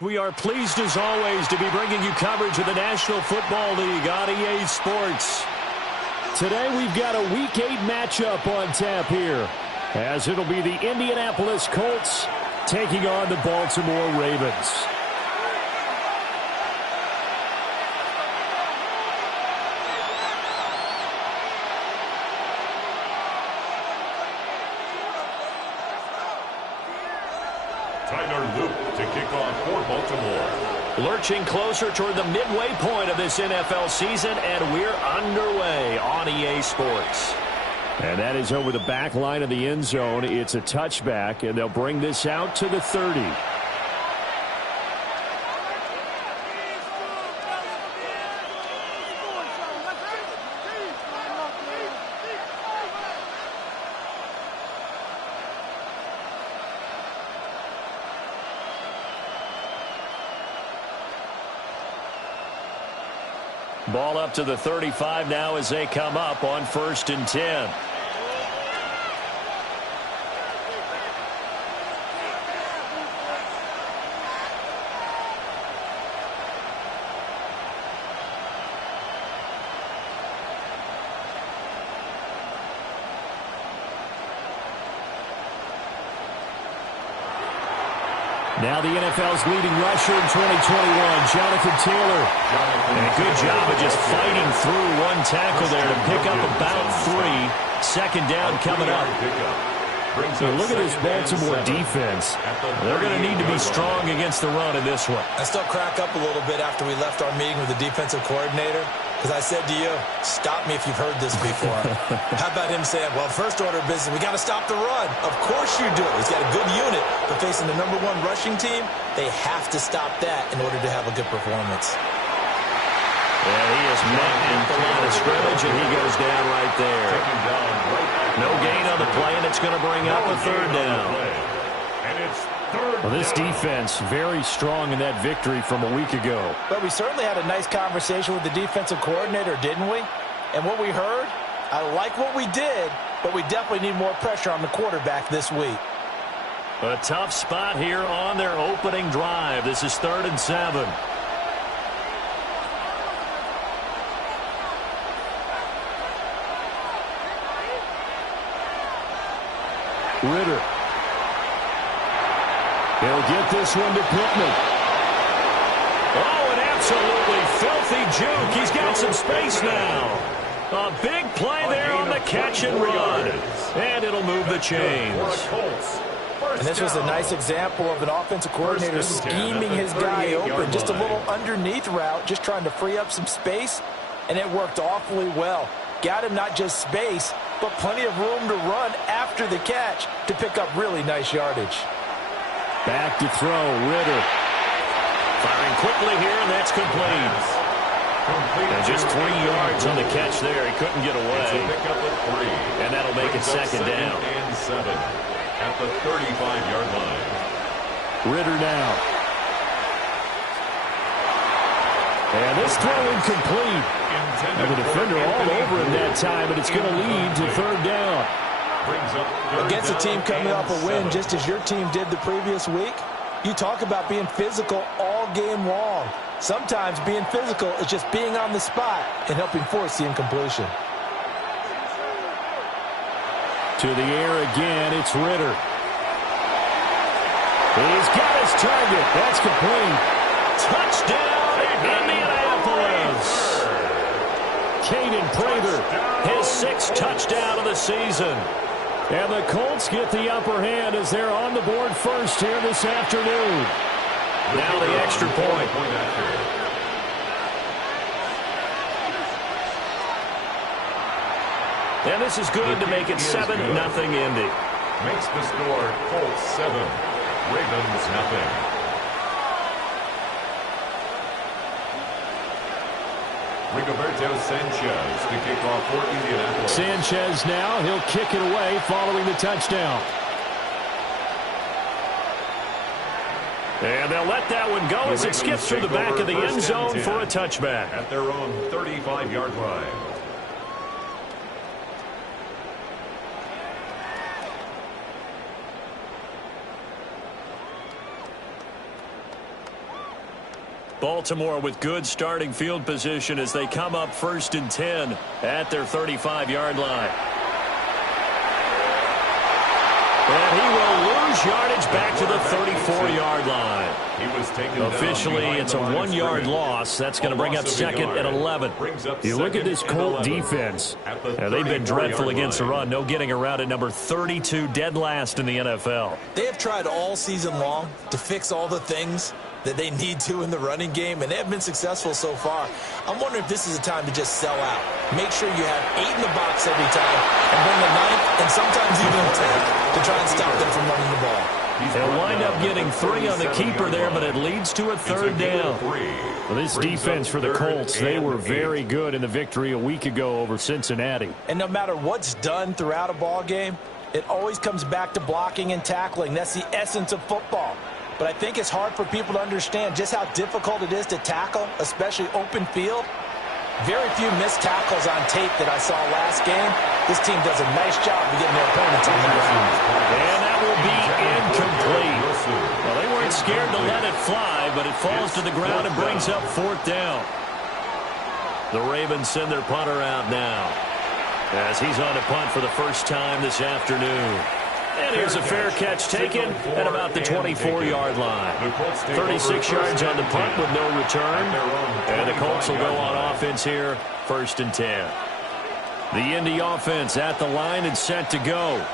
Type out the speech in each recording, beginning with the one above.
We are pleased as always to be bringing you coverage of the National Football League on EA Sports. Today we've got a Week 8 matchup on tap here, as it'll be the Indianapolis Colts taking on the Baltimore Ravens. Tyler Luke to kick off for Baltimore. Lurching closer toward the midway point of this NFL season, and we're underway on EA Sports. And that is over the back line of the end zone. It's a touchback, and they'll bring this out to the 30. Ball up to the 35 now as they come up on 1st and 10. Now the NFL's leading rusher in 2021, Jonathan Taylor. And a good job of just fighting through one tackle there to pick up about 3. 2nd down coming up. So look at this Baltimore defense. They're going to need to be strong against the run in this one. I still crack up a little bit after we left our meeting with the defensive coordinator, because I said to you, stop me if you've heard this before. How about him saying, well, first order of business, we got to stop the run. Of course you do. He's got a good unit, but facing the #1 rushing team, they have to stop that in order to have a good performance. Yeah, he is met at the line of scrimmage, and he goes down right there. No gain on the play, and it's going to bring up a 3rd down. And it's 3rd Well, this defense very strong in that victory from a week ago. But we certainly had a nice conversation with the defensive coordinator, didn't we? And what we heard, I like what we did, but we definitely need more pressure on the quarterback this week. A tough spot here on their opening drive. This is 3rd and 7. Ritter. He'll get this one to Pittman. Oh, an absolutely filthy juke. He's got some space now. A big play there on the catch and run. And it'll move the chains. And this was a nice example of an offensive coordinator scheming his guy open. Just a little underneath route, just trying to free up some space. And it worked awfully well. Got him not just space, but plenty of room to run after the catch to pick up really nice yardage. Back to throw, Ritter. Firing quickly here, and that's complete. And just 3 yards on the catch there. He couldn't get away. And that'll make it 2nd down. And 7 at the 35-yard line. Ritter now. And this throw incomplete. And the defender all over him that time, and it's going to lead to 3rd down. Against a team coming off a win just as your team did the previous week, you talk about being physical all game long. Sometimes being physical is just being on the spot and helping force the incompletion. To the air again, it's Ritter. He's got his target. That's complete. Touchdown, Indianapolis. Caden Prather, his 6th touchdown of the season. And the Colts get the upper hand as they're on the board first here this afternoon. Now the extra point. And this is good to make it 7-0 Indy. Makes the score Colts 7, Ravens 0. Rigoberto Sanchez to kick off for Indianapolis. Sanchez now, he'll kick it away following the touchdown. And they'll let that one go as it skips through the back of the end zone for a touchback. At their own 35-yard line. Baltimore with good starting field position as they come up 1st and 10 at their 35-yard line. And he will lose yardage back to the 34-yard line. He was taken Officially, it's a 1-yard loss. That's going to bring up 2nd and 11. You look at this Colt defense. They've been dreadful against the run. No getting around at number 32, dead last in the NFL. They have tried all season long to fix all the things that they need to in the running game, and they have been successful so far. I'm wondering if this is a time to just sell out. Make sure you have 8 in the box every time and bring the 9th and sometimes even 10th to try and stop them from running the ball. They'll wind up getting 3 on the keeper there, but it leads to a 3rd down. Well, this defense for the Colts, they were very good in the victory a week ago over Cincinnati. And no matter what's done throughout a ball game, it always comes back to blocking and tackling. That's the essence of football. But I think it's hard for people to understand just how difficult it is to tackle, especially open field. Very few missed tackles on tape that I saw last game. This team does a nice job of getting their opponents on the ground. And that will be incomplete. Well, they weren't scared to let it fly, but it falls to the ground and brings up 4th down. The Ravens send their punter out now as he's on to punt for the first time this afternoon. And here's a fair catch taken at about the 24-yard line. 36 yards on the punt with no return. And the Colts will go on offense here, 1st and 10. The Indy offense at the line and set to go.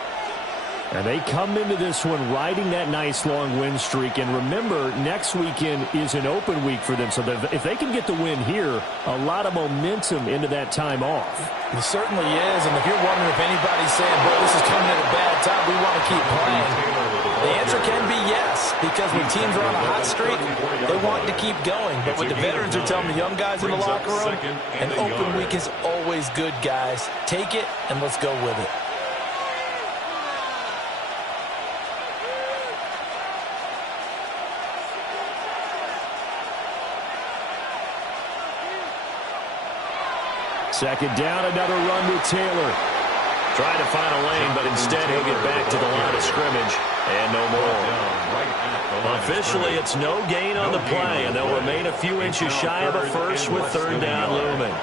And they come into this one riding that nice long win streak. And remember, next weekend is an open week for them. So if they can get the win here, a lot of momentum into that time off. It certainly is. And if you're wondering if anybody's saying, boy, this is coming at a bad time, we want to keep playing, the answer can be yes. Because when teams are on a hot streak, they want to keep going. But what the veterans are telling the young guys in the locker room, an open week is always good, guys. Take it and let's go with it. Second down, another run with Taylor. Trying to find a lane, but instead he'll get back to the line of scrimmage. And no more. Officially, it's no gain on the play, and they'll remain a few inches shy of a first with 3rd down looming.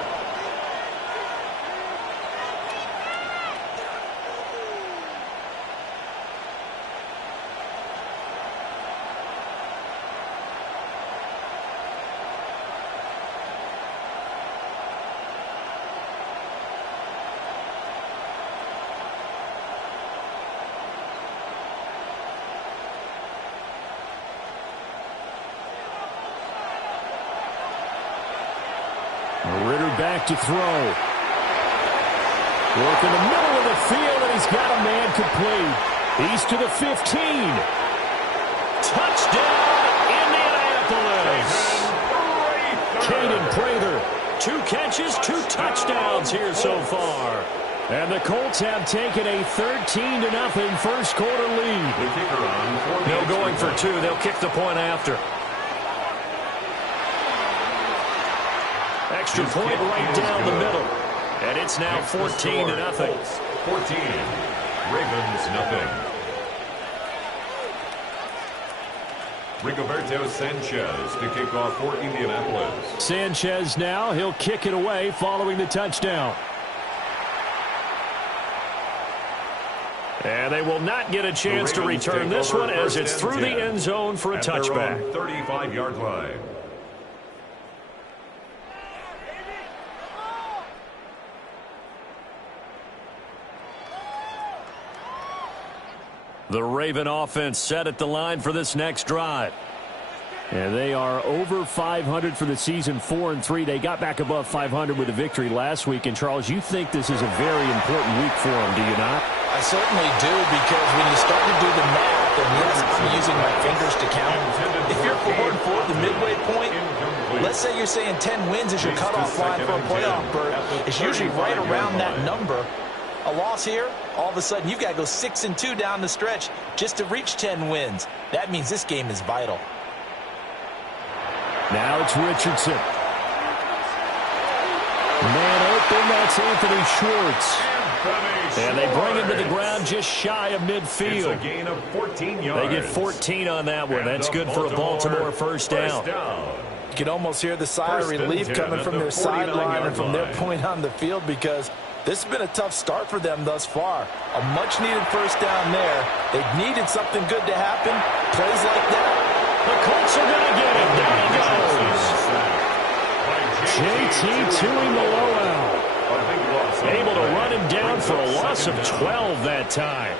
Ritter back to throw. Work in the middle of the field, and he's got a man complete. He's to the 15. Touchdown, Indianapolis. Caden Prather, 2 catches, 2 touchdowns here so far. And the Colts have taken a 13-0 first quarter lead. No going for 2. They'll kick the point after. Extra point right down the middle. And it's now 14-0. 14. Ravens, nothing. Rigoberto Sanchez to kick off for Indianapolis. Sanchez now, he'll kick it away following the touchdown. And they will not get a chance to return this one as it's through the end zone for a touchback. 35-yard line. The Raven offense set at the line for this next drive. And they are over 500 for the season, 4-3. They got back above 500 with a victory last week. And, Charles, you think this is a very important week for them, do you not? I certainly do, because when you start to do the math, and yes, I'm using my fingers to count, if you're 4-4 at the midway point, let's say you're saying 10 wins is your cutoff line for a playoff berth, it's usually right around that number. A loss here, all of a sudden you've got to go 6-2 down the stretch just to reach 10 wins. That means this game is vital. Now it's Richardson. Man open, that's Anthony Schwartz. And they bring him to the ground just shy of midfield. It's a gain of 14 yards. They get 14 on that one. That's good for a Baltimore first down. You can almost hear the sigh of relief coming from their sideline and from their point on the field, because this has been a tough start for them thus far. A much-needed first down there. They needed something good to happen. Plays like that. The Colts are going to get it. There he goes. JT Tuimoloau. Able to run him down for a loss of 12 that time.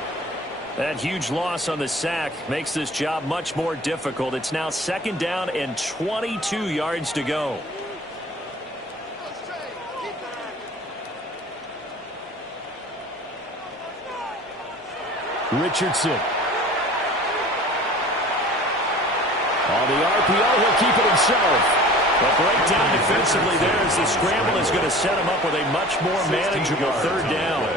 That huge loss on the sack makes this job much more difficult. It's now 2nd down and 22 yards to go. Richardson. On the RPO, he'll keep it himself. The breakdown defensively there as the scramble is going to set him up with a much more manageable 3rd down.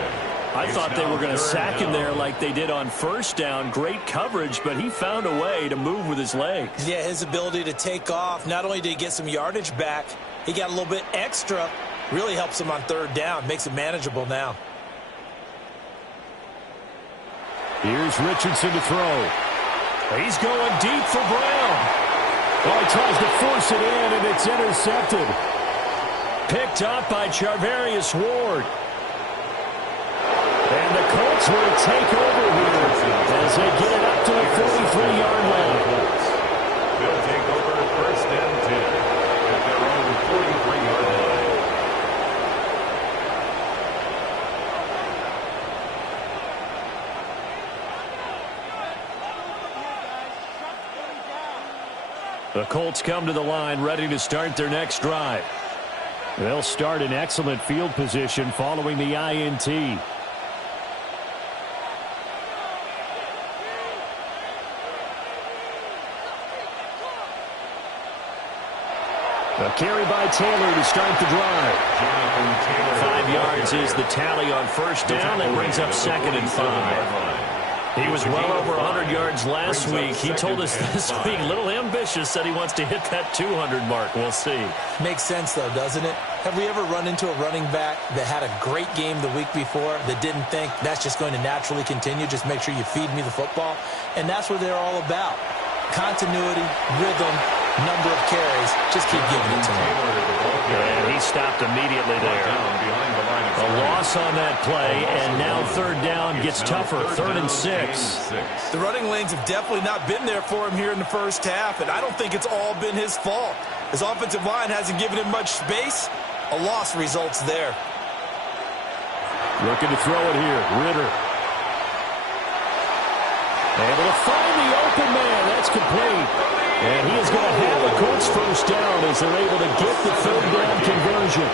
I thought they were going to sack him there like they did on 1st down. Great coverage, but he found a way to move with his legs. Yeah, his ability to take off, not only did he get some yardage back, he got a little bit extra. Really helps him on 3rd down, makes it manageable now. Here's Richardson to throw. He's going deep for Brown. Oh, he tries to force it in, and it's intercepted. Picked up by Charvarius Ward. And the Colts will take over here as they get it up to the 43-yard line. They'll take over 1st and 10 at their own 43-yard line. The Colts come to the line ready to start their next drive. They'll start in excellent field position following the INT. A carry by Taylor to start the drive. 5 yards is the tally on 1st down. That brings up 2nd and 5. He was well over 100 yards last week. He told us this week, a little ambitious, said he wants to hit that 200 mark. We'll see. Makes sense, though, doesn't it? Have we ever run into a running back that had a great game the week before that didn't think that's just going to naturally continue, just make sure you feed me the football? And that's what they're all about. Continuity, rhythm, number of carries. Just keep giving it to him. And he stopped immediately there. A loss on that play, and now 3rd down gets tougher. 3rd and 6. The running lanes have definitely not been there for him here in the first half, and I don't think it's all been his fault. His offensive line hasn't given him much space. A loss results there. Looking to throw it here. Ritter. Able to find the open man. That's complete. And he is going to have the Colts 1st down as they're able to get the 3rd down conversion.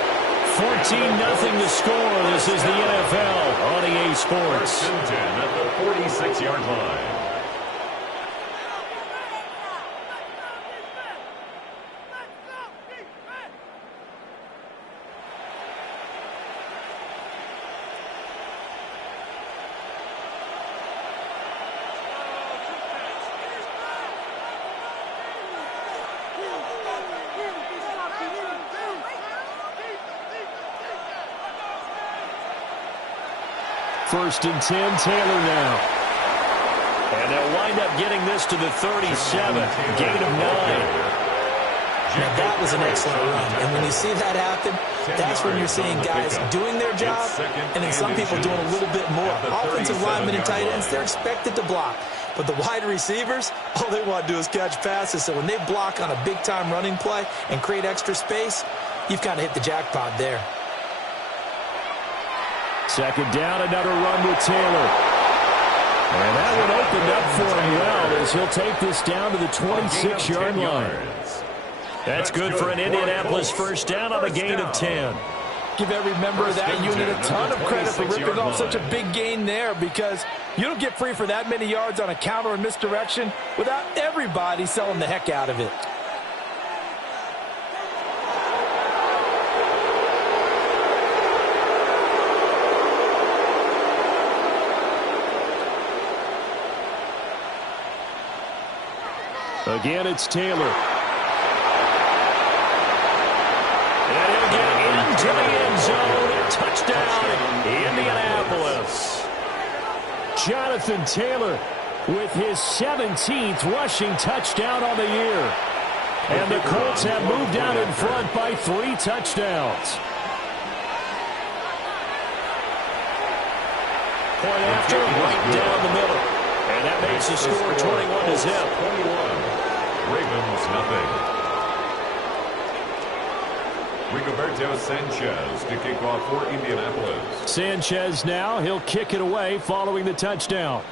14-0 to score. This is the NFL on EA Sports. 1st and 10 at the 46-yard line. First and 10, Taylor now. And they'll wind up getting this to the 37. Gain of 9. Now, that was an excellent run. And when you see that happen, that's when you're seeing guys doing their job and then some people doing a little bit more. Offensive linemen and tight ends, they're expected to block. But the wide receivers, all they want to do is catch passes. So when they block on a big-time running play and create extra space, you've kind of hit the jackpot there. 2nd down, another run with Taylor. And that one opened up for him well as he'll take this down to the 26-yard line. That's good for an Indianapolis 1st down on a gain of 10. Give every member of that unit a ton of credit for ripping off such a big gain there, because you don't get free for that many yards on a counter and misdirection without everybody selling the heck out of it. Again, it's Taylor. And he'll get into the end zone. Touchdown, Indianapolis. Jonathan Taylor with his 17th rushing touchdown on the year. And the Colts have moved out in front by 3 touchdowns. Point after, right down the middle. And that makes the score 21-0. 21. Ravens nothing. Rigoberto Sanchez to kick off for Indianapolis. Sanchez now, he'll kick it away following the touchdown.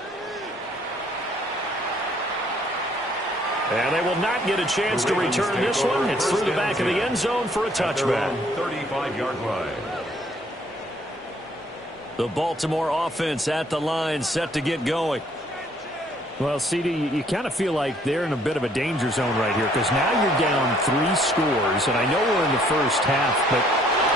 And they will not get a chance to return this one. It's through the back of the end zone for a touchback. 35-yard line. The Baltimore offense at the line, set to get going. Well, CD, you kind of feel like they're in a bit of a danger zone right here because now you're down 3 scores, and I know we're in the first half, but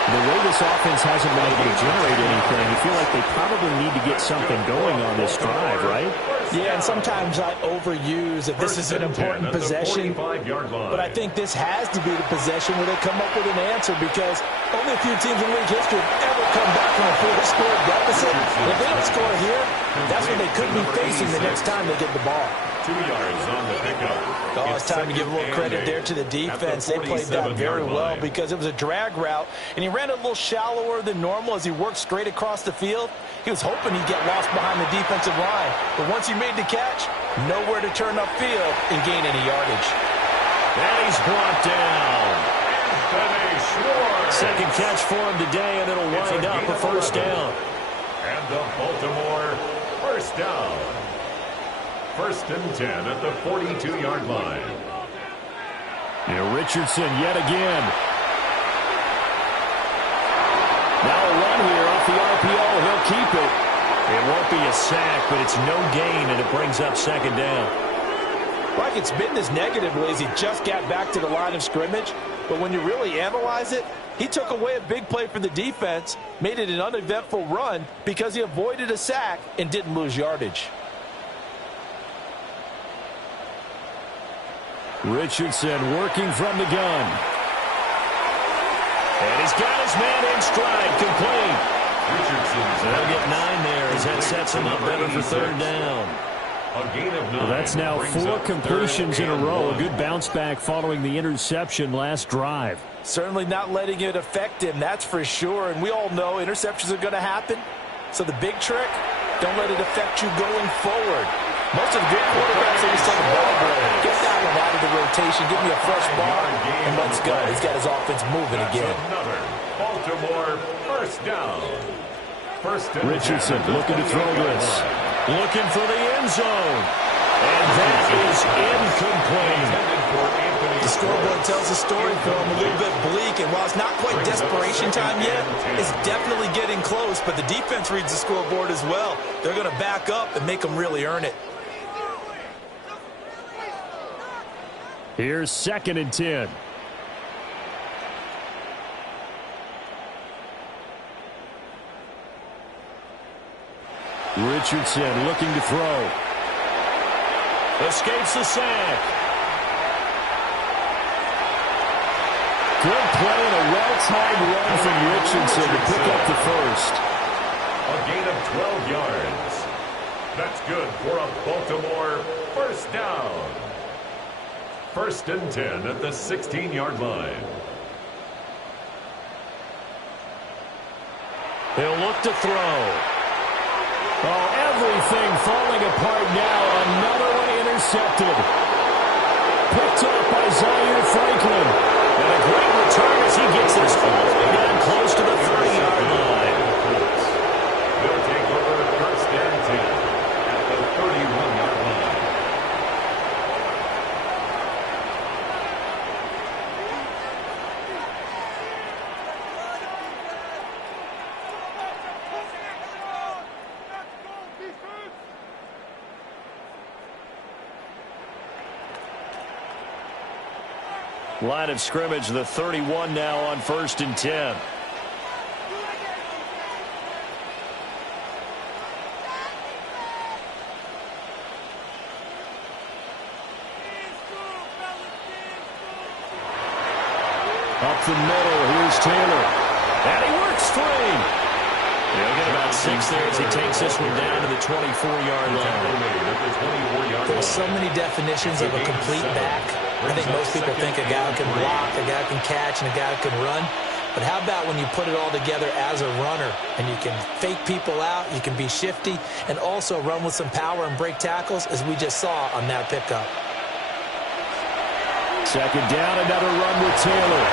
the way this offense hasn't been able to generate anything, you feel like they probably need to get something going on this drive, right? Yeah, and sometimes I overuse that this is an important possession, but I think this has to be the possession where they come up with an answer because only a few teams in league history have ever come back from a 4-score deficit. And if they don't score here, that's what they could be facing the next time they get the ball. 2 yards on the pickup. Oh, it's time to give a little credit there to the defense. They played that very well because it was a drag route, and he ran a little shallower than normal as he worked straight across the field. He was hoping he'd get lost behind the defensive line, but once he made the catch, nowhere to turn upfield and gain any yardage. And he's brought down. Second catch for him today, and it'll wind up a first down. And the Baltimore first down. 1st and 10 at the 42-yard line. Now Richardson yet again. Now a run here off the RPO. He'll keep it. It won't be a sack, but it's no gain, and it brings up 2nd down. Like it's been this negatively as he just got back to the line of scrimmage, but when you really analyze it, he took away a big play for the defense, made it an uneventful run because he avoided a sack and didn't lose yardage. Richardson working from the gun. And he's got his man in stride, complete. They'll get 9 there as that sets him up better for 3rd down. A gain of 9. Well, that's now 4 completions in a row. A good bounce back following the interception last drive. Certainly not letting it affect him, that's for sure. And we all know interceptions are going to happen. So the big trick, don't let it affect you going forward. Most of the good quarterbacks always tell the ball boy, get that one out of the rotation, give me a fresh ball, and let's go. He's got his offense moving again. Another Baltimore first down. Richardson looking to throw this. Looking for the end zone. And that is incomplete. The scoreboard tells a story for him, a little bit bleak, and while it's not quite desperation time yet, it's definitely getting close, but the defense reads the scoreboard as well. They're going to back up and make them really earn it. Here's 2nd and 10. Richardson looking to throw. Escapes the sack. Good play and a well-timed run from Richardson to pick up the first. A gain of 12 yards. That's good for a Baltimore first down. 1st and 10 at the 16-yard line. He'll look to throw. Oh, everything falling apart now. Another one intercepted. Picked up by Zaire Franklin. And a great return as he gets this all the way down close to the 30-yard line. They'll take over 1st and 10 at the 31-yard line. Line of scrimmage, the 31 now on 1st and 10. Up the middle, here's Taylor. And he works free. He'll get about 6 there as he takes this one down to the 24-yard line. There's so many definitions of a complete back. I think most people think a guy who can block, a guy who can catch, and a guy who can run. But how about when you put it all together as a runner and you can fake people out, you can be shifty, and also run with some power and break tackles, as we just saw on that pickup. Second down, another run with Taylor.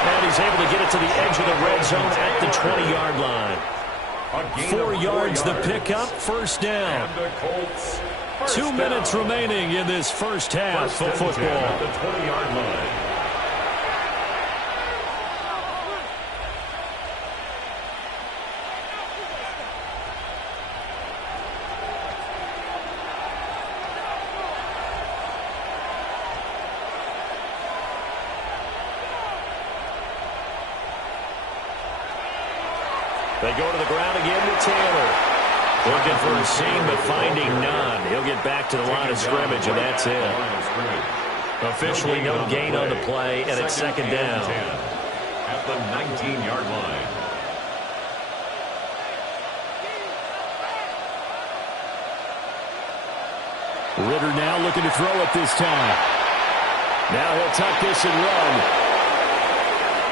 And he's able to get it to the edge of the red zone at the 20-yard line. 4 yards the pickup, first down. 2 minutes remaining in this first half of football. At the 20-yard line. They go to the ground again with Taylor. Looking for a seam, but finding none. He'll get back to the line of scrimmage, and that's it. Officially no gain on the play, and it's second down. At the 19-yard line. Ridder now looking to throw it this time. Now he'll tuck this and run.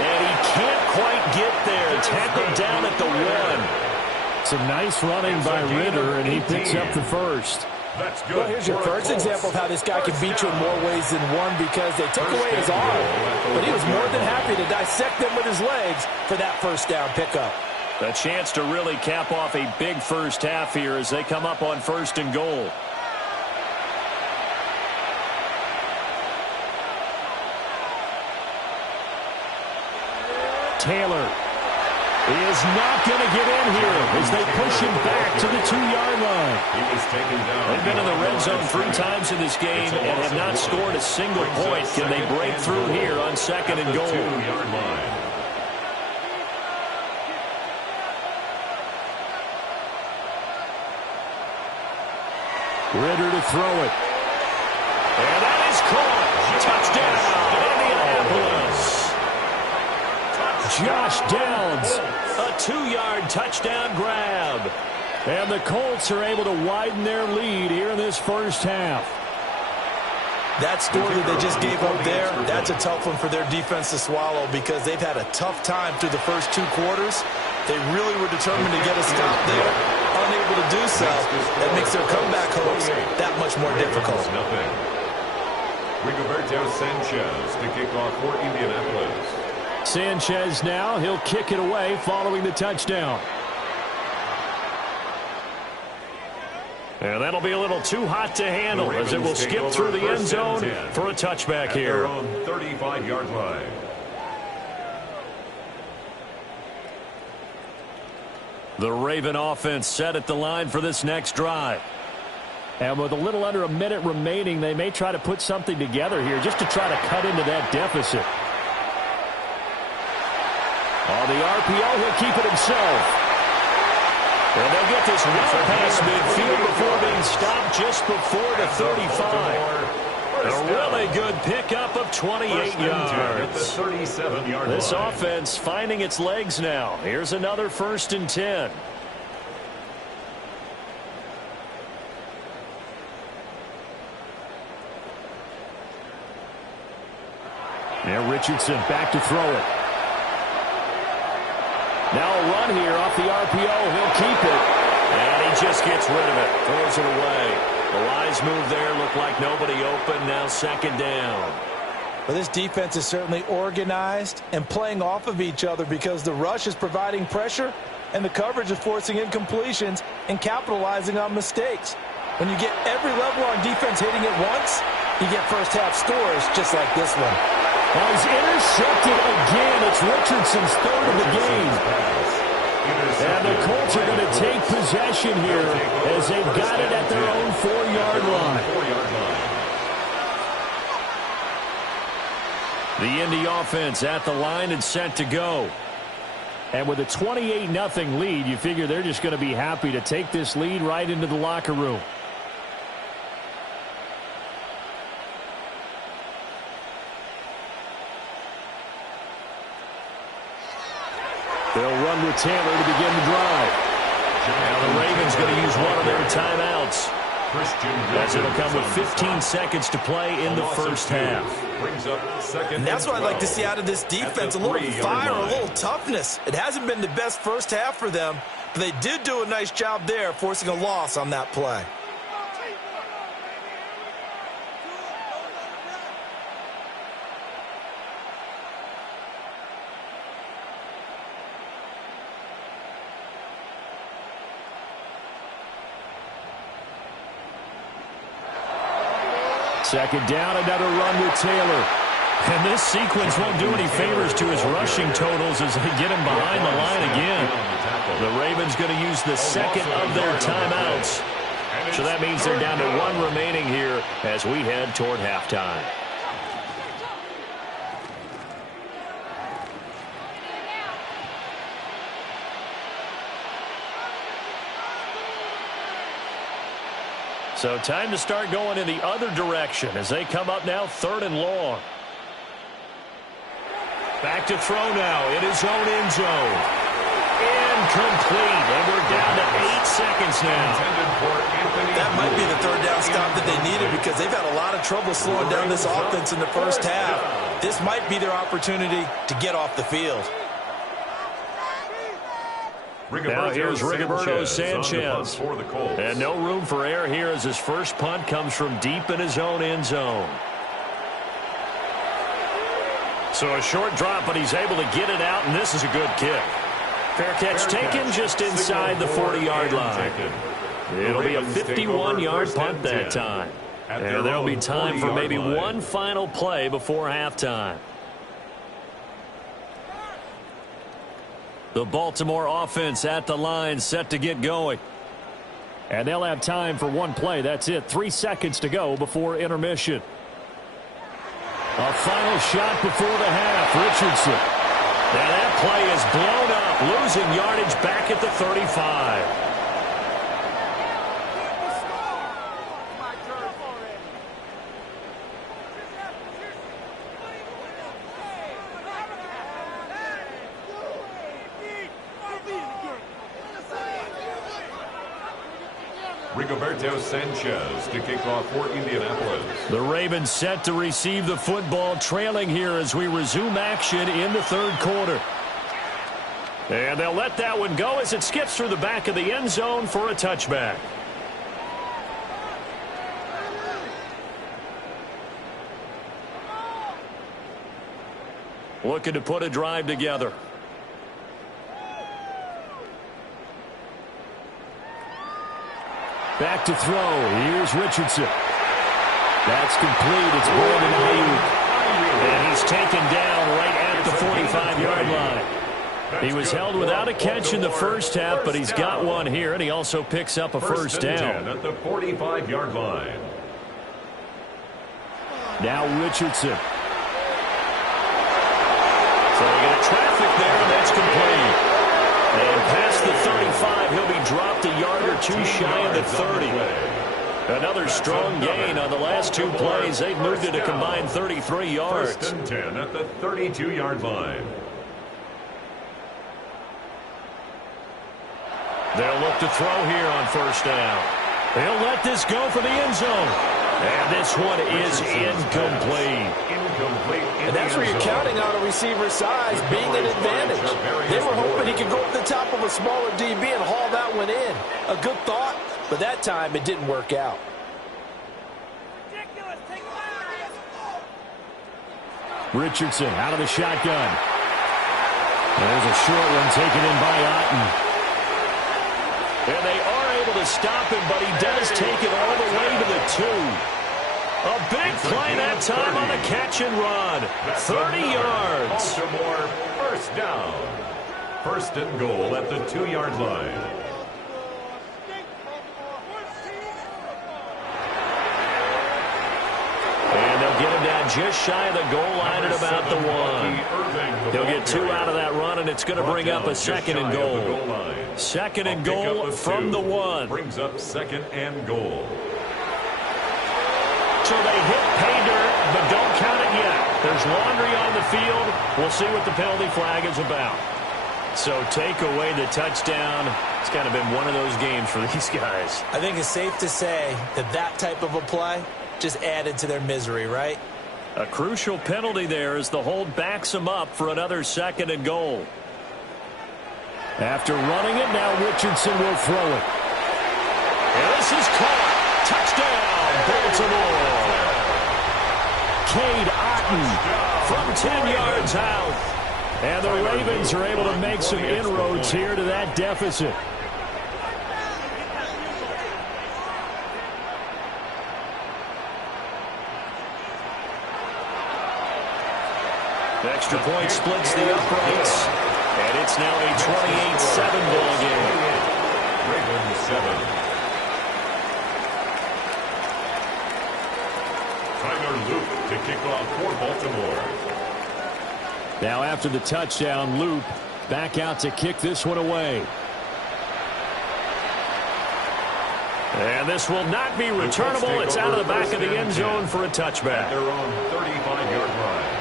And he can't quite get there. Tackled down at the 1. Some nice running by Ridder, and he picks up the first. That's good. Well, here's your first example of how this guy can beat you in more ways than one, because they took away his arm, but he was more than happy to dissect them with his legs for that first down pickup. A chance to really cap off a big first half here as they come up on 1st and goal. Taylor is not going to get in here as they push him back to the 2-yard line. He was taken down. They've been in the red zone 3 times in this game and have not scored a single point. Can they break through here on 2nd and goal? 2-yard line. Ridder to throw it. And that is caught. Touchdown, Indianapolis. Josh Downs. A 2-yard touchdown grab. And the Colts are able to widen their lead here in this first half. That score that they just gave up there, that's a tough one for their defense to swallow, because they've had a tough time through the first 2 quarters. They really were determined to get a stop there. Unable to do so, that makes their comeback hopes that much more difficult. Rigoberto Sanchez to kick off for Indianapolis. Sanchez now, he'll kick it away following the touchdown. And that'll be a little too hot to handle as it will skip through the end zone for a touchback here. On 35-yard line. The Raven offense set at the line for this next drive. And with a little under a minute remaining, they may try to put something together here just to try to cut into that deficit. On the RPO, he'll keep it himself. And they'll get this well past midfield before being stopped just before the 35. A really good pickup of 28 yards. This offense finding its legs now. Here's another 1st and 10. Now Richardson back to throw it. Now a run here off the RPO. He'll keep it. And he just gets rid of it. Throws it away. The wise move there. Looked like nobody open. Now 2nd down. Well, this defense is certainly organized and playing off of each other, because the rush is providing pressure and the coverage is forcing incompletions and capitalizing on mistakes. When you get every level on defense hitting it once, you get first half scores just like this one. Well, he's intercepted again. It's Richardson's 3rd of the game. And the Colts are going to take possession here as they've got it at their own 4-yard line. The Indy offense at the line and set to go. And with a 28-0 lead, you figure they're just going to be happy to take this lead right into the locker room. They'll run with Taylor to begin the drive. Now the Ravens going to use one of their timeouts. As it'll come with 15 seconds to play in the first half. And that's what I'd like to see out of this defense, a little fire, a little toughness. It hasn't been the best first half for them, but they did do a nice job there, forcing a loss on that play. Second down, another run with Taylor. And this sequence won't do any favors to his rushing totals as they get him behind the line again. The Ravens going to use the second of their timeouts. So that means they're down to one remaining here as we head toward halftime. So time to start going in the other direction as they come up now 3rd and long. Back to throw now in his own end zone. Incomplete. And we're down to 8 seconds now. That might be the third down stop that they needed because they've had a lot of trouble slowing down this offense in the first half. This might be their opportunity to get off the field. Now here's Rigoberto Sanchez. And no room for error here as his first punt comes from deep in his own end zone. So a short drop, but he's able to get it out, and this is a good kick. Fair catch taken just inside the 40-yard line. It'll be a 51-yard punt that time. And there'll be time for maybe one final play before halftime. The Baltimore offense at the line, set to get going. And they'll have time for one play. That's it. 3 seconds to go before intermission. A final shot before the half. Richardson. Now that play is blown up, losing yardage back at the 35. Rigoberto Sanchez to kick off for Indianapolis. The Ravens set to receive the football, trailing here as we resume action in the 3rd quarter. And they'll let that one go as it skips through the back of the end zone for a touchback. Looking to put a drive together. Back to throw. Here's Richardson. That's complete. It's Brandon Ayuk. And he's taken down right at the 45-yard line. He was held without a catch in the first half, but he's got one here, and he also picks up a first down. At the 45-yard line. Now Richardson. So we got traffic there, and that's complete. And past the 35, he'll be dropped a yard or two shy of the 30. Another strong gain on the last 2 plays. They've moved it a combined 33 yards. 1st and 10 at the 32-yard line. They'll look to throw here on 1st down. They'll let this go for the end zone. And this one is incomplete. And that's where you're counting on a receiver's size being an advantage. They were hoping he could go up the top of a smaller DB and haul that one in. A good thought, but that time it didn't work out. Richardson out of the shotgun. There's a short one taken in by Otten. And they are able to stop him, but he does take it all the way to the 2. A big play that time on a catch and run. 30 yards. Baltimore, 1st down. 1st and goal at the 2-yard line. And they'll get him down just shy of the goal line at about the 1. He'll get 2 out of that run, and it's going to bring up a 2nd and goal. 2nd and goal from the 1. Brings up 2nd and goal. So they hit pay dirt, but don't count it yet. There's laundry on the field. We'll see what the penalty flag is about. So take away the touchdown It's kind of been one of those games for these guys. I think it's safe to say that that type of a play just added to their misery, right? A crucial penalty there as the hold backs him up for another 2nd and goal. After running it, now Richardson will throw it. And this is caught. Touchdown, Baltimore. Cade Otton from 10 yards out. And the Ravens are able to make some inroads here to that deficit. Extra point splits the uprights. And it's now a 28-7 ball game. Ravens 7. Tyler Loop to kick off for Baltimore. Now after the touchdown, Loop back out to kick this one away. And this will not be returnable. It's out of the back of the end zone for a touchback. At their own 35-yard line.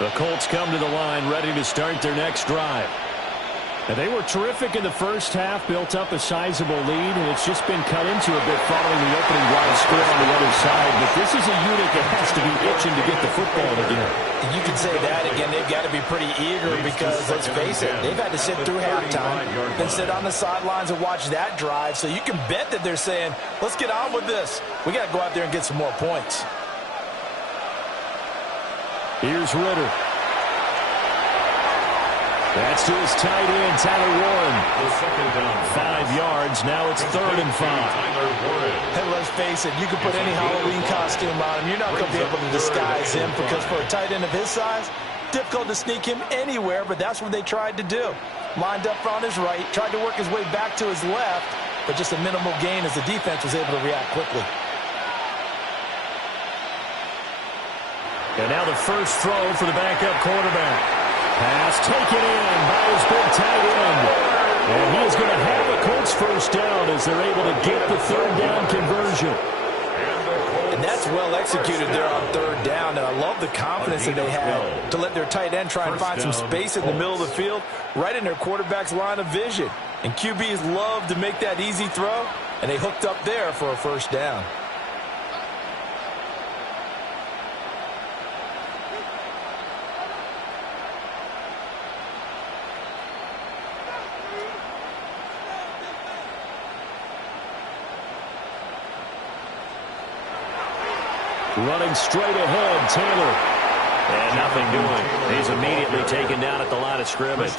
The Colts come to the line ready to start their next drive. And they were terrific in the first half, built up a sizable lead, and it's just been cut into a bit following the opening drive score on the other side. But this is a unit that has to be itching to get the football again. You can say that again. They've got to be pretty eager because, let's face it, they've had to sit through halftime, then sit on the sidelines and watch that drive. So you can bet that they're saying, let's get on with this. We got to go out there and get some more points. Here's Ritter. That's to his tight end, Tyler Warren. 5 yards. Now it's 3rd and 5. Hey, let's face it. You can put any Halloween costume on him. You're not going to be able to disguise him because for a tight end of his size, difficult to sneak him anywhere, but that's what they tried to do. Lined up on his right, tried to work his way back to his left, but just a minimal gain as the defense was able to react quickly. And now the first throw for the backup quarterback. Pass taken in by his big tight end. And he is going to have a Colts first down as they're able to get the 3rd down conversion. And that's well executed there on 3rd down. And I love the confidence that they had to let their tight end try and find some space in the middle of the field, right in their quarterback's line of vision. And QBs love to make that easy throw, and they hooked up there for a first down. Running straight ahead, Taylor. And nothing doing. He's immediately taken down at the line of scrimmage.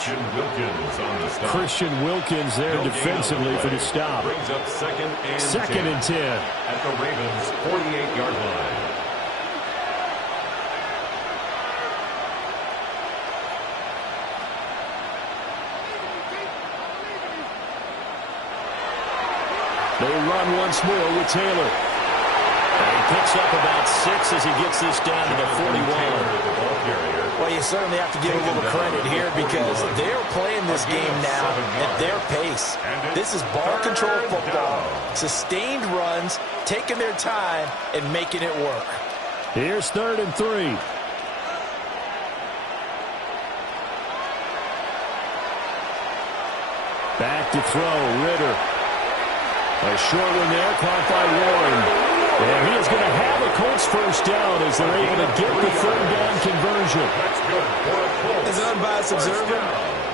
Christian Wilkins there defensively for the stop. Brings up 2nd and 10. At the Ravens' 48-yard line. They run once more with Taylor. And he picks up about 6 as he gets this down to the 41. Well, you certainly have to give a little credit here because they're playing this game now at their pace. This is ball control football, sustained runs, taking their time, and making it work. Here's 3rd and 3. Back to throw, Ritter. A short one there, caught by Warren. And he is going to have a Colts first down as they're able to get the 3rd down conversion. As an unbiased observer,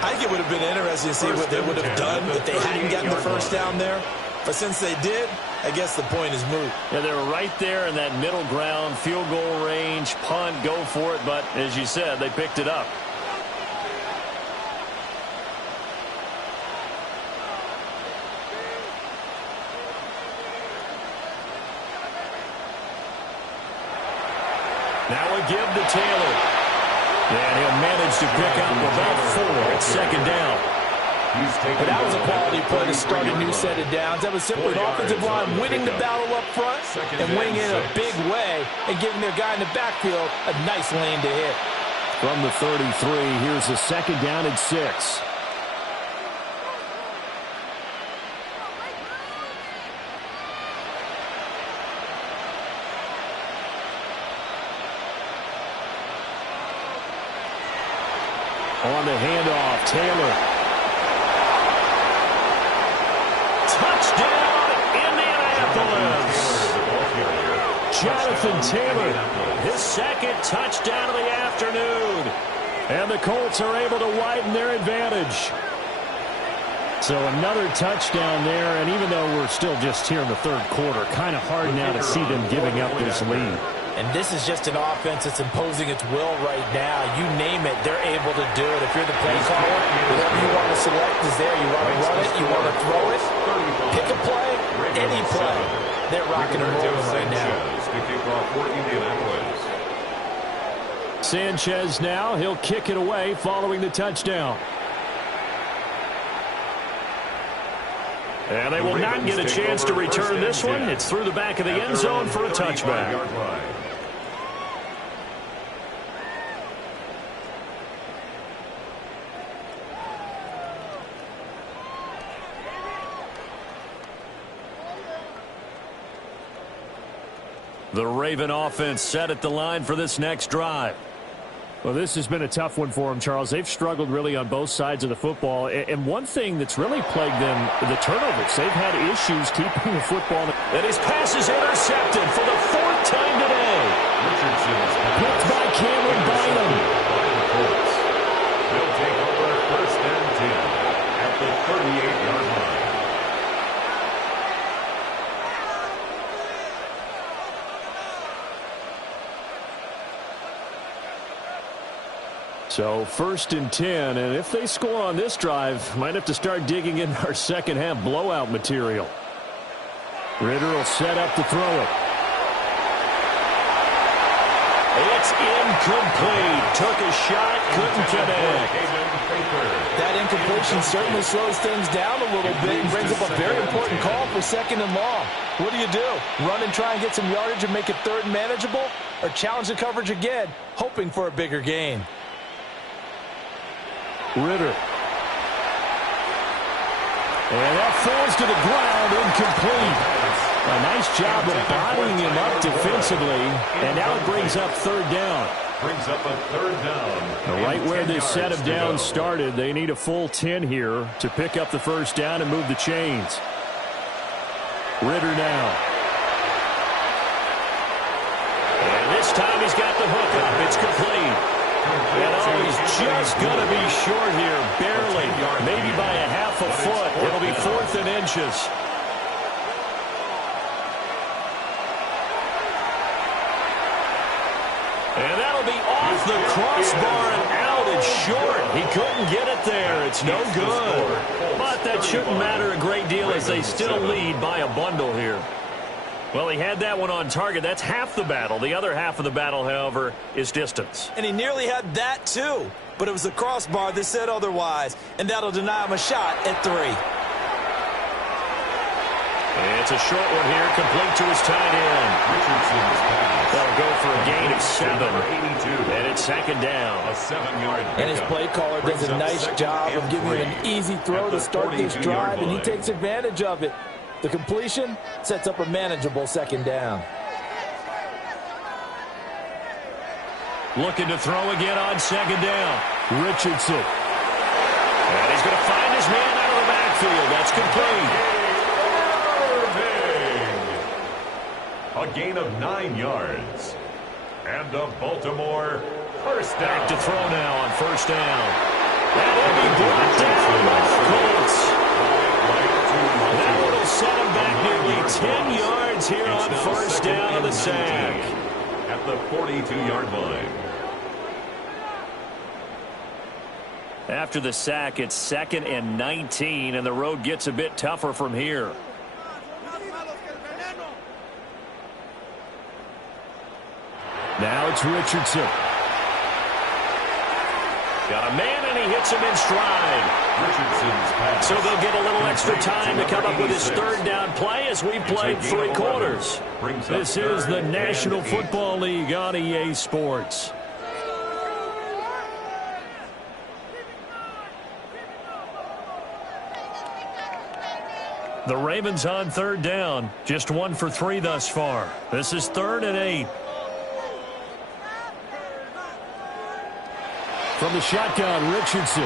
I think it would have been interesting to see what they would have done if they hadn't gotten the first down there. But since they did, I guess the point is moot. Yeah, they were right there in that middle ground, field goal range, punt, go for it. But as you said, they picked it up. Now a give to Taylor. And he'll manage to pick up about 4 at 2nd down. But that was a quality play to start a new set of downs. That was simply an offensive line winning the battle up front and winning it in a big way and giving their guy in the backfield a nice lane to hit. From the 33, here's a 2nd down and 6. On the handoff, Taylor. Touchdown, Indianapolis. Jonathan Taylor, his second touchdown of the afternoon. And the Colts are able to widen their advantage. So another touchdown there, and even though we're still just here in the third quarter, kind of hard now to see them giving up this lead. And this is just an offense that's imposing its will right now. You name it, they're able to do it. If you're the play caller, whatever you want to select is there. You want to run it, you want to throw it, pick a play, any play. They're rocking and rolling right now. Sanchez now, he'll kick it away following the touchdown. And they will not get a chance to return this one. It's through the back of the end zone for a touchback. The Raven offense set at the line for this next drive. Well, this has been a tough one for them, Charles. They've struggled really on both sides of the football. And one thing that's really plagued them, the turnovers. They've had issues keeping the football. And his pass is intercepted for the fourth time today. Picked by Cameron Bynum. They'll take over first and 10 at the 38-yard line. So first and 10, and if they score on this drive, might have to start digging in our second half blowout material. Ritter will set up to throw it. It's incomplete. Took a shot, couldn't connect. That incompletion certainly slows things down a little bit and brings up a very important call for second and long. What do? Run and try and get some yardage and make it third and manageable? Or challenge the coverage again, hoping for a bigger gain? Ritter. And that falls to the ground, incomplete. A nice job of bodying him up defensively, and now it brings up third down. Brings up a third down. Right where this set of downs started, they need a full 10 here to pick up the first down and move the chains. Ritter now. And this time he's got the hook up. It's complete. And he's just going to be short here, barely, maybe by a half a foot. It'll be 4th and inches. And that'll be off the crossbar and out. It's short. He couldn't get it there. It's no good. But that shouldn't matter a great deal as they still lead by a bundle here. Well, he had that one on target. That's half the battle. The other half of the battle, however, is distance. And he nearly had that, too. But it was the crossbar that said otherwise. And that'll deny him a shot at 3. It's a short one here, complete to his tight end. That'll go for a gain of 7. And it's second down. A 7-yard and his play caller does a nice job of giving him an easy throw to start this drive, and he takes advantage of it. The completion sets up a manageable second down. Looking to throw again on second down. Richardson. And he's going to find his man out of the backfield. That's complete. A gain of 9 yards. And a Baltimore first down. Back to throw now on first down. And he'll be brought down by the Colts. That one will set him back nearly 10 yards here on first down of the sack. At the 42-yard line. After the sack, it's 2nd and 19, and the road gets a bit tougher from here. Now it's Richardson. Got a man, and he hits him in stride. Richardson's pass. So they'll get a little extra time to come up with his third down play as we played 3 quarters. This is the National Football League on EA Sports. The Ravens on third down. Just 1 for 3 thus far. This is 3rd and 8. From the shotgun, Richardson.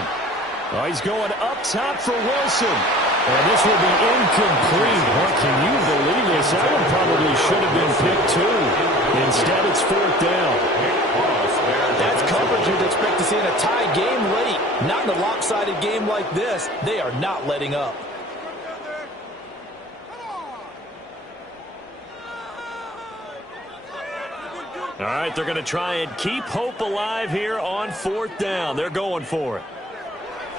Oh, he's going up top for Wilson. And this will be incomplete. Oh, can you believe this? That one probably should have been picked too. Instead, it's fourth down. That's coverage you'd expect to see in a tie game late. Not in a lopsided game like this. They are not letting up. All right, they're going to try and keep hope alive here on fourth down. They're going for it.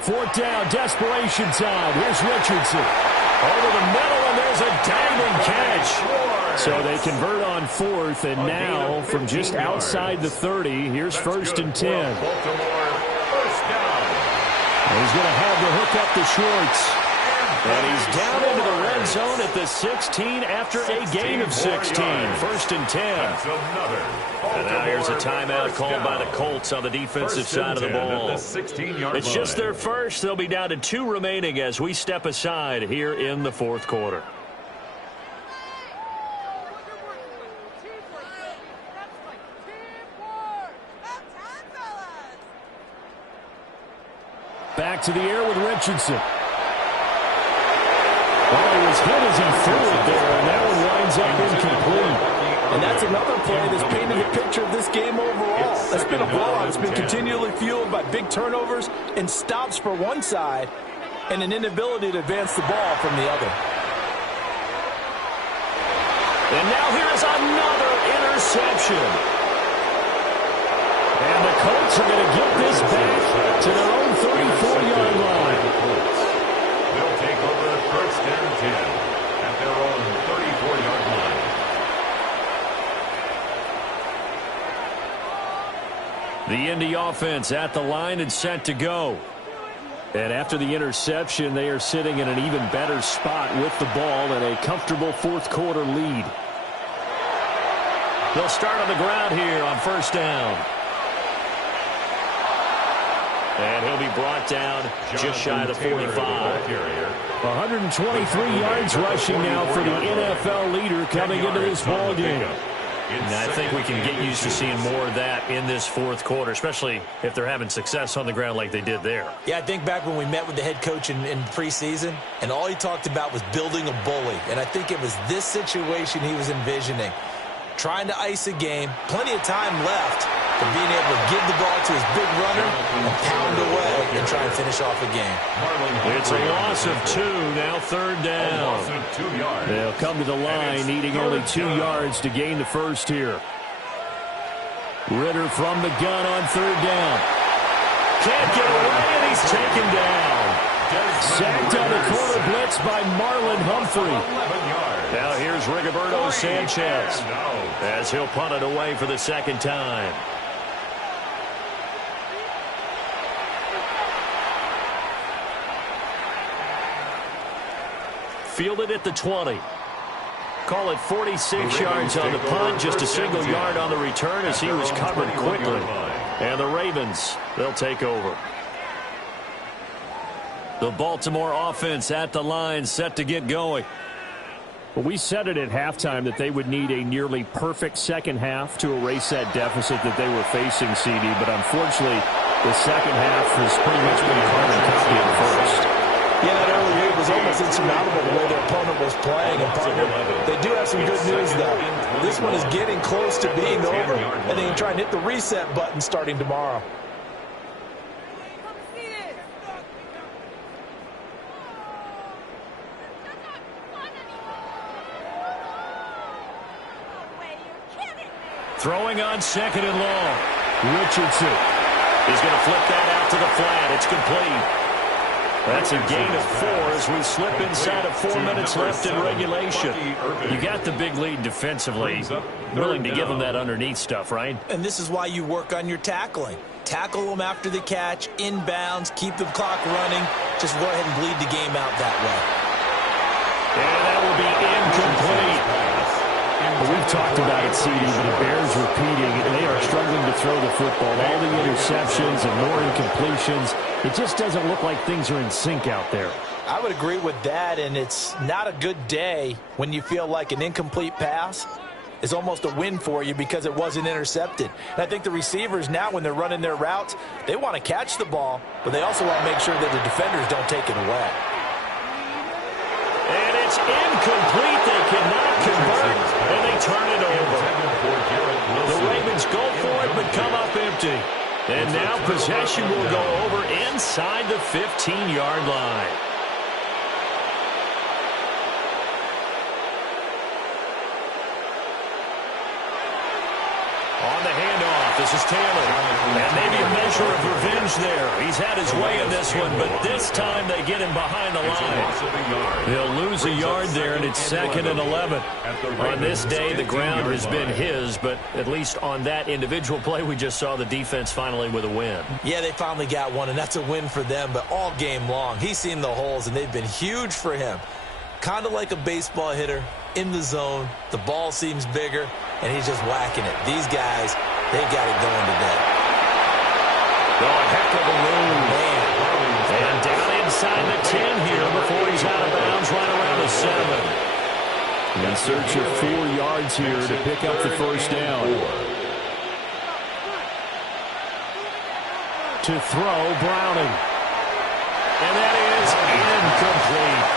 Fourth down, desperation time. Here's Richardson. Over the middle, and there's a diving catch. So they convert on fourth, and now from just outside the 30, here's first and 10. And he's going to have the hook up to Schwartz. And he's down into the red zone at the 16 after a gain of 16. First and 10. And now here's a timeout called by the Colts on the defensive side of the ball. It's just their first. They'll be down to 2 remaining as we step aside here in the fourth quarter. Back to the air with Richardson. Well, he was hit as he threw it there, and that one winds up incomplete. And that's another play that's painted the picture of this game overall. That's been a blowout. It's been continually fueled by big turnovers and stops for one side and an inability to advance the ball from the other. And now here is another interception. And the Colts are going to get this back to their own 34-yard line. They'll take over first and 10 at their own 34-yard line. The Indy offense at the line and set to go. And after the interception, they are sitting in an even better spot with the ball and a comfortable fourth quarter lead. They'll start on the ground here on first down. And he'll be brought down just shy of the 45. 123 yards rushing now for the NFL leader coming into this ball game. And I think we can get used to seeing more of that in this fourth quarter, especially if they're having success on the ground like they did there. Yeah, I think back when we met with the head coach in preseason, and all he talked about was building a bully. And I think it was this situation he was envisioning. Trying to ice a game, plenty of time left, but being able to give the ball to his big runner and pound away and try and finish off a game. It's a loss of 2, now third down. They'll come to the line, needing only 2 yards to gain the first here. Ritter from the gun on third down. Can't get away, and he's taken down. Sacked on the corner blitz by Marlon Humphrey. Now here's Rigoberto Sanchez as he'll punt it away for the second time. Fielded at the 20. Call it 46 yards on the punt, just a single yard on the return as he was covered quickly. And the Ravens, they'll take over. The Baltimore offense at the line, set to get going. Well, we said it at halftime that they would need a nearly perfect second half to erase that deficit that they were facing, CD. But unfortunately, the second half has pretty much been a carbon copy of the first. Yeah, that early lead was almost insurmountable the way their opponent was playing. And partner, they do have some good news, though. This one is getting close to being over, and they can try and hit the reset button starting tomorrow. Throwing on second and long. Richardson is going to flip that out to the flat. It's complete. That's a gain of 4 as we slip inside of 4 minutes left in regulation. You got the big lead defensively. Willing to give them that underneath stuff, right? And this is why you work on your tackling. Tackle them after the catch, inbounds, keep the clock running. Just go ahead and bleed the game out that way. And that will be incomplete. Well, we've talked about it, CD, but it bears repeating. They are struggling to throw the football. All the interceptions and more incompletions. It just doesn't look like things are in sync out there. I would agree with that, and it's not a good day when you feel like an incomplete pass is almost a win for you because it wasn't intercepted. And I think the receivers now, when they're running their routes, they want to catch the ball, but they also want to make sure that the defenders don't take it away. And it's incomplete. They cannot convert, and they turn it over. The Ravens go for it, but come up empty. And now possession will go over inside the 15-yard line. On the handoff, this is Taylor. And maybe a measure of revenge there. He's had his way in this one, but this time they get him behind the line. He'll lose a yard there, and it's 2nd and 11. On this day, the ground has been his, but at least on that individual play, we just saw the defense finally with a win. Yeah, they finally got one, and that's a win for them, but all game long, he's seen the holes, and they've been huge for him. Kind of like a baseball hitter in the zone. The ball seems bigger, and he's just whacking it. These guys, they got it going today. Oh, a heck of a move. Man. And down inside the 10 here before he's out of bounds, right around the 7. In search of 4 yards here to pick up the first down. To throw, Browning. And that is incomplete.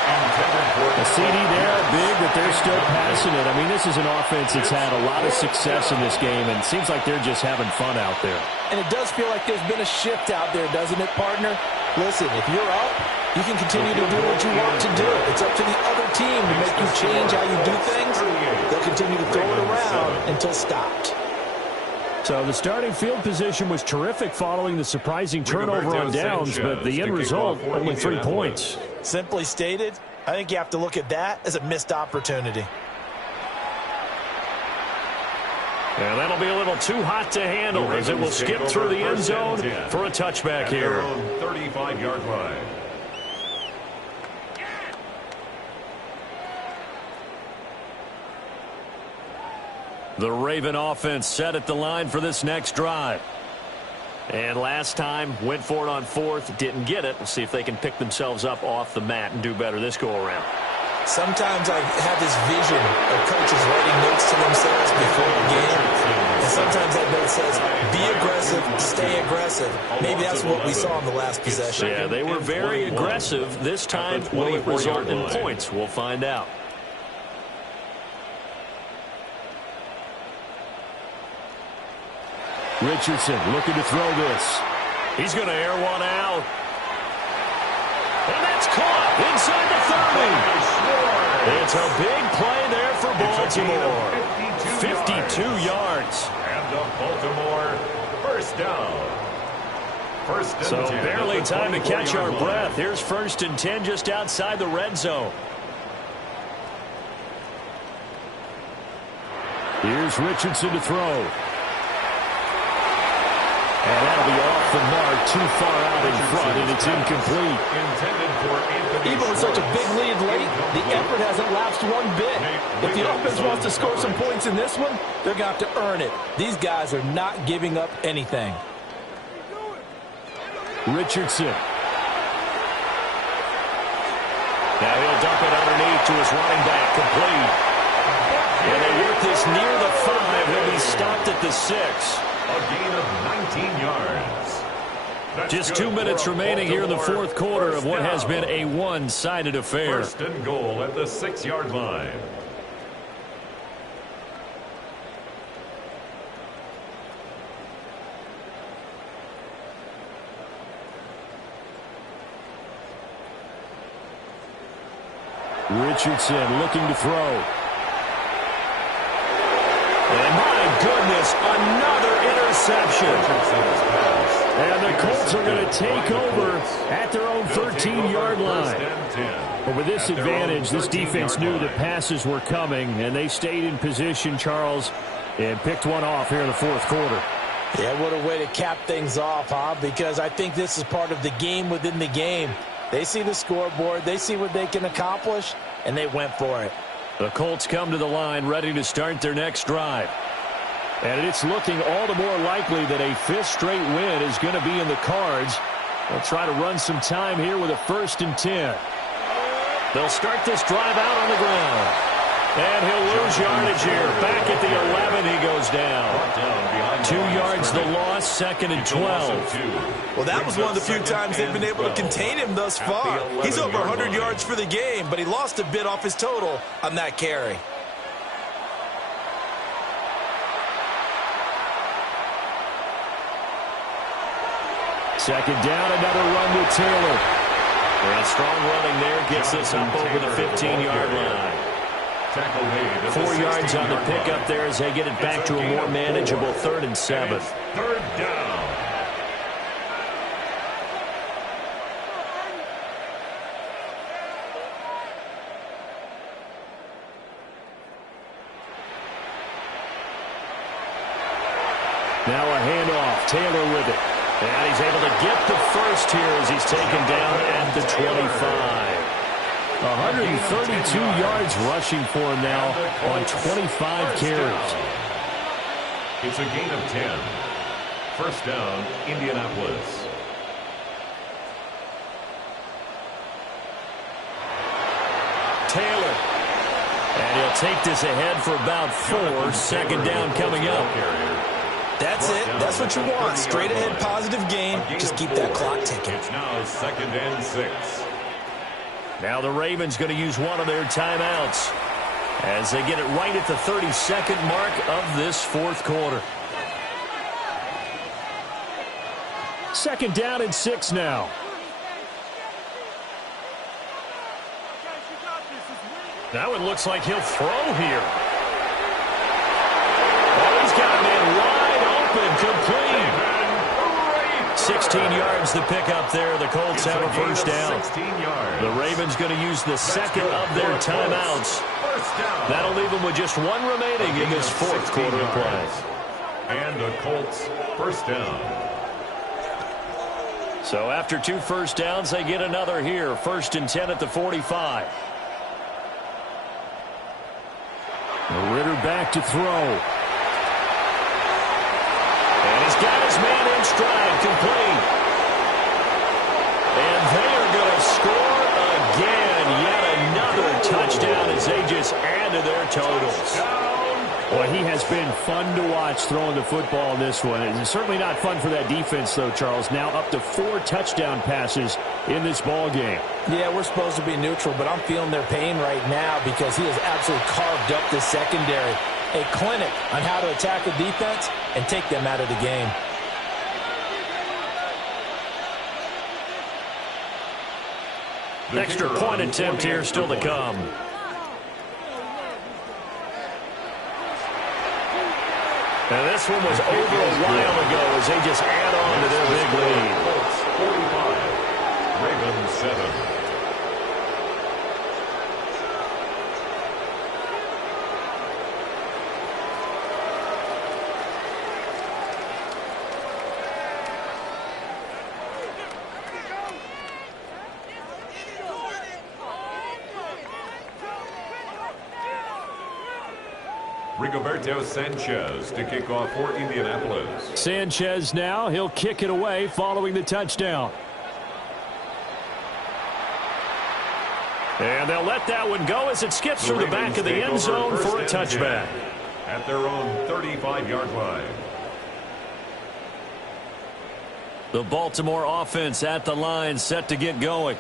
A CD there, big, but they're still passing it. I mean, this is an offense that's had a lot of success in this game, and it seems like they're just having fun out there. And it does feel like there's been a shift out there, doesn't it, partner? Listen, if you're up, you can continue to do what you want to do. It's up to the other team to make you change how you do things. They'll continue to throw it around until stopped. So the starting field position was terrific following the surprising turnover on downs, but the end result, only 3 points. Simply stated, I think you have to look at that as a missed opportunity. And that'll be a little too hot to handle as it will skip through the end zone for a touchback here. 35-yard line. The Raven offense set at the line for this next drive. And last time, went for it on 4th, didn't get it. We'll see if they can pick themselves up off the mat and do better this go-around. Sometimes I have this vision of coaches writing notes to themselves before a game. And sometimes that note says, be aggressive, stay aggressive. Maybe that's what we saw in the last possession. Yeah, they were very aggressive. This time, will it result in points? We'll find out. Richardson looking to throw this. He's going to air one out. And that's caught inside the 30. It's a big play there for Baltimore. 52 yards. And the Baltimore first down. So barely time to catch our breath. Here's 1st and 10 just outside the red zone. Here's Richardson to throw. And that'll be off the mark, too far out in front, and it's incomplete. Even with such a big lead late, the effort hasn't lapsed one bit. If the offense wants to score some points in this one, they're going to have to earn it. These guys are not giving up anything. Richardson. Now he'll dump it underneath to his running back, complete. And they work this near the 5. He'll be stopped at the 6. A gain of 19 yards. That's just 2 minutes remaining here in the 4th quarter of what has been a one-sided affair. 1st and goal at the 6-yard line. Richardson looking to throw. And my goodness, another interception. And the Colts are going to take over at their own 13-yard line. But with this advantage, this defense knew that passes were coming, and they stayed in position, Charles, and picked one off here in the 4th quarter. Yeah, what a way to cap things off, huh? Because I think this is part of the game within the game. They see the scoreboard, they see what they can accomplish, and they went for it. The Colts come to the line ready to start their next drive. And it's looking all the more likely that a 5th straight win is going to be in the cards. They'll try to run some time here with a 1st and 10. They'll start this drive out on the ground. And he'll lose yardage here. Back at the 11, he goes down. 2 yards the loss, 2nd and 12. Well, that was one of the few times they've been able to contain him thus far. He's over 100 yards for the game, but he lost a bit off his total on that carry. Second down, another run with Taylor. And strong running there gets this up over the 15-yard line. 4 yards on the pickup there as they get it back to a more manageable 3rd and 7. 3rd down. Now a handoff. Taylor with it. And he's able to get the first here as he's taken down at the 25. 132 yards rushing for him now on 25 carries. It's a gain of 10. 1st down, Indianapolis. Taylor. And he'll take this ahead for about 4. 2nd down coming up. That's it. That's what you want. Straight ahead positive gain. Just keep that clock ticking. It's now 2nd and 6. Now the Ravens going to use one of their timeouts as they get it right at the 32nd mark of this 4th quarter. 2nd down and 6 now. Now it looks like he'll throw here. Oh, he's got a man wide open, complete. 16 yards to pick up there. The Colts have a 1st down. 16 yards. The Ravens going to use the 2nd of their timeouts. That'll leave them with just 1 remaining in this 4th quarter of play. And the Colts 1st down. So after 2 1st downs, they get another here. 1st and 10 at the 45. Ritter back to throw. And he's got his man in stride, complete. And they are going to score again. Yet another touchdown as they just add to their totals. Well, he has been fun to watch throwing the football in this one. It's certainly not fun for that defense, though, Charles. Now up to 4 touchdown passes in this ball game. Yeah, we're supposed to be neutral, but I'm feeling their pain right now because he has absolutely carved up the secondary. A clinic on how to attack a defense and take them out of the game. Extra point attempt here still to come. And this one was over a while ago as they just add on to their big lead. 45, Ravens 7. Rigoberto Sanchez to kick off for Indianapolis. Sanchez now, he'll kick it away following the touchdown. And they'll let that one go as it skips through the back of the end zone for a touchback. At their own 35-yard line. The Baltimore offense at the line, set to get going.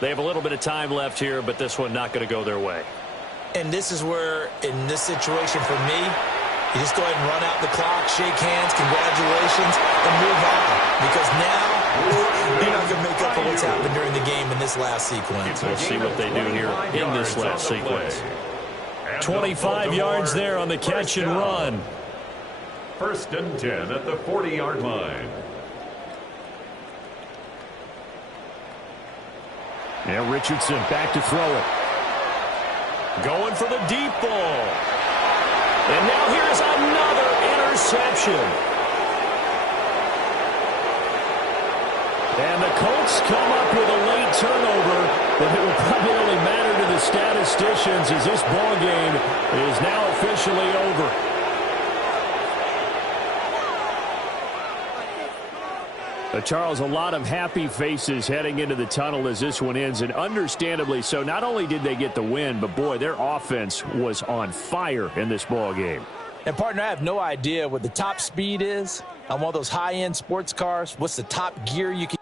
They have a little bit of time left here, but this one not going to go their way. And this is where, in this situation for me, you just go ahead and run out the clock, shake hands, congratulations, and move on. Because now, you're not going to make up for what's happened during the game in this last sequence. We'll see what they do here in this last sequence. 25 yards there on the catch and run. 1st and 10 at the 40-yard line. Now Richardson back to throw it. Going for the deep ball. And now here's another interception. And the Colts come up with a late turnover, but it will probably only matter to the statisticians as this ball game is now officially over. Charles, a lot of happy faces heading into the tunnel as this one ends, and understandably so. Not only did they get the win, but, boy, their offense was on fire in this ball game. And, partner, I have no idea what the top speed is on one of those high-end sports cars. What's the top gear you can